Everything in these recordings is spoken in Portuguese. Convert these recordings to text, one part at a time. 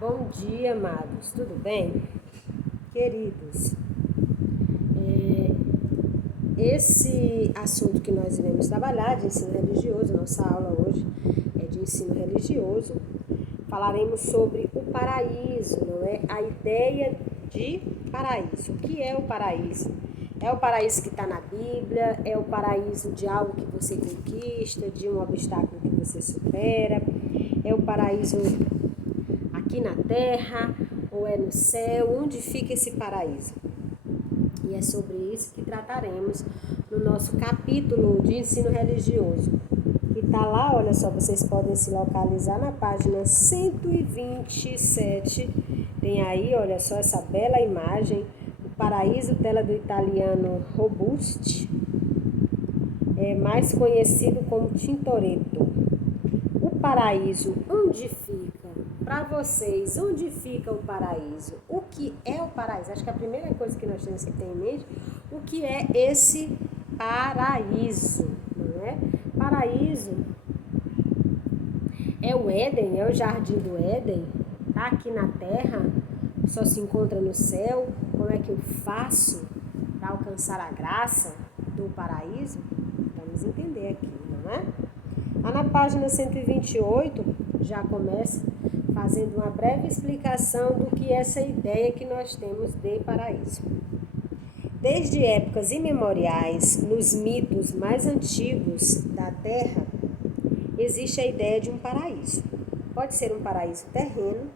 Bom dia, amados. Tudo bem? Queridos, esse assunto que nós iremos trabalhar de ensino religioso, nossa aula hoje é de ensino religioso, falaremos sobre o paraíso, não é? A ideia de paraíso. O que é o paraíso? É o paraíso que está na Bíblia? É o paraíso de algo que você conquista, de um obstáculo que você supera? É o paraíso aqui na terra ou é no céu? Onde fica esse paraíso? E é sobre isso que trataremos no nosso capítulo de ensino religioso. Que está lá, olha só, vocês podem se localizar na página 127. Tem aí, olha só, essa bela imagem. O paraíso dela do italiano Robusti, mais conhecido como Tintoretto. O paraíso, onde fica? Para vocês, onde fica o paraíso? O que é o paraíso? Acho que a primeira coisa que nós temos que ter em mente, o que é esse paraíso, não é? Paraíso é o Éden, é o jardim do Éden, tá aqui na terra, só se encontra no céu. Como é que eu faço para alcançar a graça do paraíso? Vamos entender aqui, não é? Lá na página 128, já começa fazendo uma breve explicação do que é essa ideia que nós temos de paraíso. Desde épocas imemoriais, nos mitos mais antigos da Terra, existe a ideia de um paraíso. Pode ser um paraíso terreno,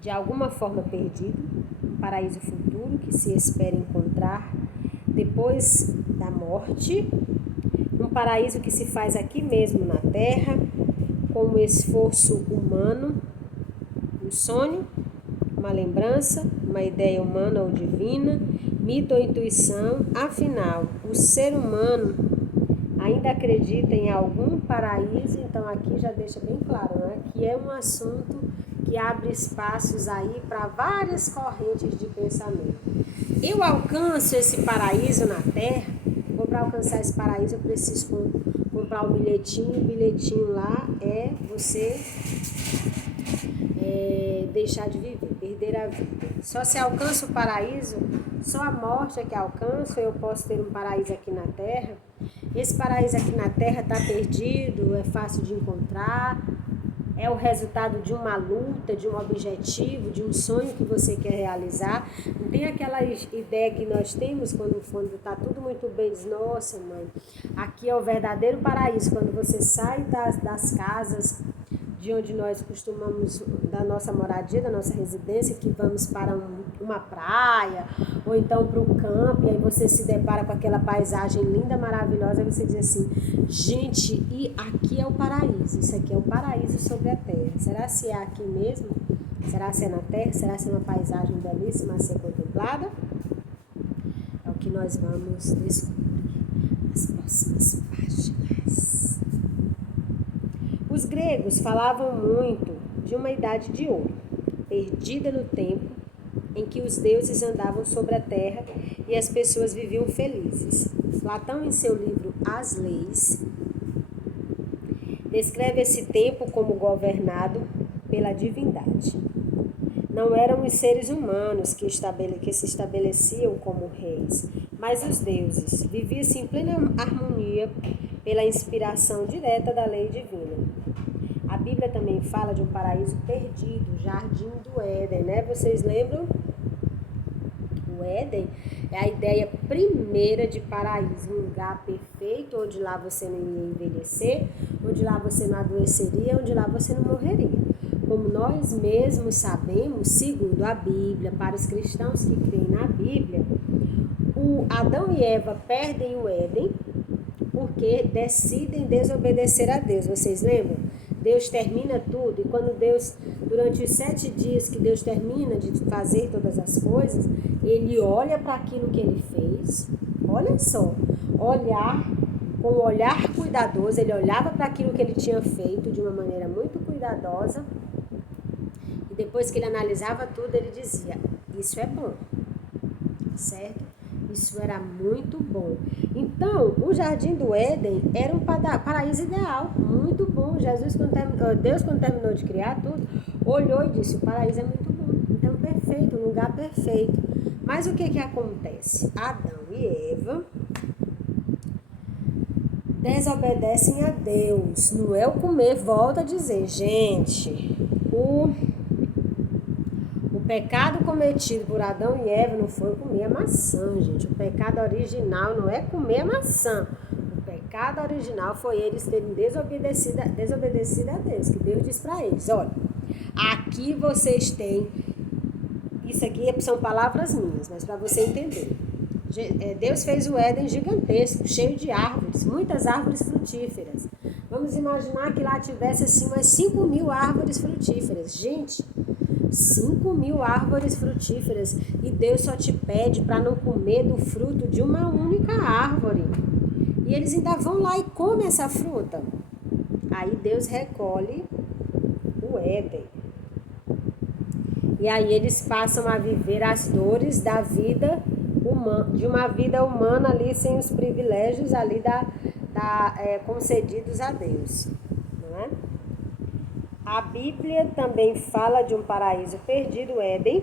de alguma forma perdido, um paraíso futuro que se espera encontrar depois da morte, um paraíso que se faz aqui mesmo na Terra, com um esforço humano, um sonho, uma lembrança, uma ideia humana ou divina, mito ou intuição. Afinal, o ser humano ainda acredita em algum paraíso, então aqui já deixa bem claro, né, que é um assunto que abre espaços aí para várias correntes de pensamento. Eu alcanço esse paraíso na Terra, ou para alcançar esse paraíso eu preciso comprar um bilhetinho, o bilhetinho lá é você deixar de viver, perder a vida. Só se alcança o paraíso, só a morte é que alcança, eu posso ter um paraíso aqui na Terra. Esse paraíso aqui na Terra está perdido, é fácil de encontrar, é o resultado de uma luta, de um objetivo, de um sonho que você quer realizar. Não tem aquela ideia que nós temos quando está tudo muito bem, diz, nossa mãe, aqui é o verdadeiro paraíso, quando você sai das casas de onde nós costumamos, da nossa moradia, da nossa residência, que vamos para uma praia, ou então para o campo, e aí você se depara com aquela paisagem linda, maravilhosa, e você diz assim, gente, e aqui é o paraíso, isso aqui é o paraíso sobre a terra. Será se é aqui mesmo? Será se é na terra? Será se é uma paisagem belíssima a ser contemplada? É o que nós vamos descobrir nas próximas páginas. Os gregos falavam muito de uma idade de ouro, perdida no tempo, em que os deuses andavam sobre a terra e as pessoas viviam felizes. Platão, em seu livro As Leis, descreve esse tempo como governado pela divindade. Não eram os seres humanos que se estabeleciam como reis, mas os deuses. Vivia-se em plena harmonia pela inspiração direta da lei divina. A Bíblia também fala de um paraíso perdido, o jardim do Éden, né? Vocês lembram? O Éden é a ideia primeira de paraíso, um lugar perfeito, onde lá você não ia envelhecer, onde lá você não adoeceria, onde lá você não morreria. Como nós mesmos sabemos, segundo a Bíblia, para os cristãos que creem na Bíblia, o Adão e Eva perdem o Éden porque decidem desobedecer a Deus. Vocês lembram? Deus termina tudo, e quando Deus, durante os 7 dias que Deus termina de fazer todas as coisas, Ele olha para aquilo que Ele fez, olha só, com um olhar cuidadoso, Ele olhava para aquilo que Ele tinha feito de uma maneira muito cuidadosa, e depois que Ele analisava tudo, Ele dizia, isso é bom, certo? Isso era muito bom. Então, o Jardim do Éden era um paraíso ideal, muito bom. Deus, quando terminou de criar tudo, olhou e disse: o paraíso é muito bom. Então, perfeito, um lugar perfeito. Mas o que acontece? Adão e Eva desobedecem a Deus. Não é o comer, volta a dizer, gente, o pecado cometido por Adão e Eva não foi comer a maçã, gente. O pecado original não é comer a maçã. O pecado original foi eles terem desobedecido a Deus, que Deus disse para eles: olha, aqui vocês têm, isso aqui são palavras minhas, mas para você entender. Deus fez o Éden gigantesco, cheio de árvores, muitas árvores frutíferas. Vamos imaginar que lá tivesse assim umas 5.000 árvores frutíferas. Gente, 5.000 árvores frutíferas, e Deus só te pede para não comer do fruto de uma única árvore. E eles ainda vão lá e comem essa fruta. Aí Deus recolhe o Éden. E aí eles passam a viver as dores da vida humana, de uma vida humana ali sem os privilégios ali concedidos a Deus, não é? A Bíblia também fala de um paraíso perdido, Éden,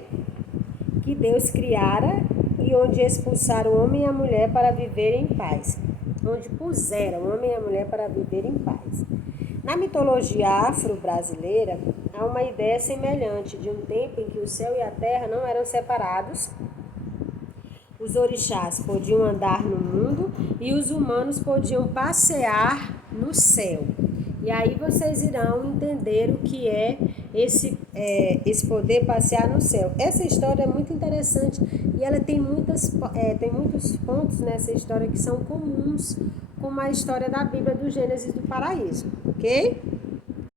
que Deus criara e onde expulsaram o homem e a mulher para viver em paz. Onde puseram o homem e a mulher para viver em paz. Na mitologia afro-brasileira, há uma ideia semelhante de um tempo em que o céu e a terra não eram separados. Os orixás podiam andar no mundo e os humanos podiam passear no céu. E aí vocês irão entender o que é esse poder passear no céu. Essa história é muito interessante e ela tem muitos pontos nessa história que são comuns com a história da Bíblia do Gênesis do Paraíso, ok?